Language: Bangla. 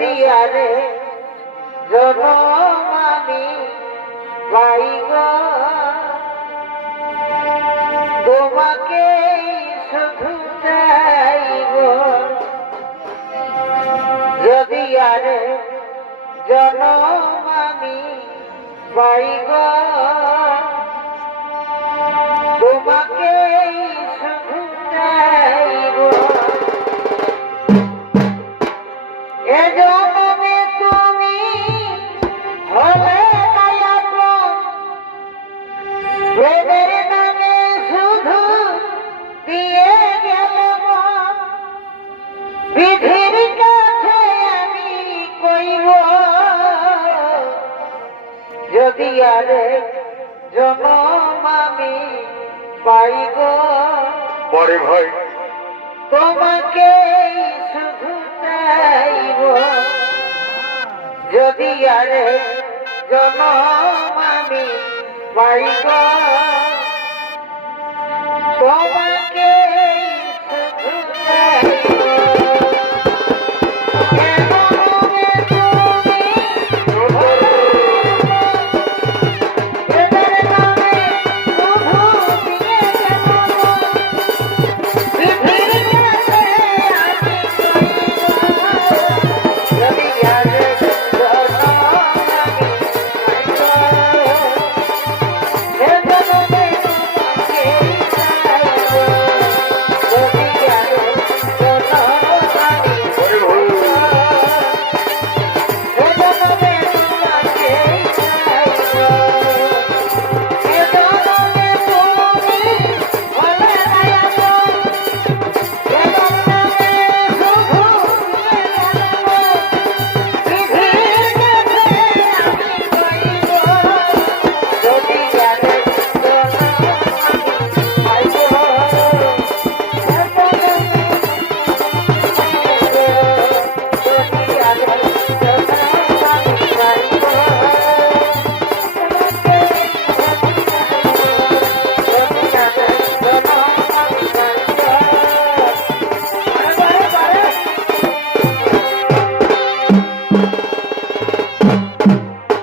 যদি আরে জনম আমি পাই গো তোমাকে শুধু চাইব যদি আরে জনম আমি পাই গো তোমাকে শুধু চাইব এ জন্মে তুমি হলে প্রেমের নামে শুধু দিয়ে গেল বিধির কাছে আমি কইব যদি আরে জনম আমি পাই গো বড় ভাই তোমাকে শুধু চাইব যদি আরে জনম আমি পাই গো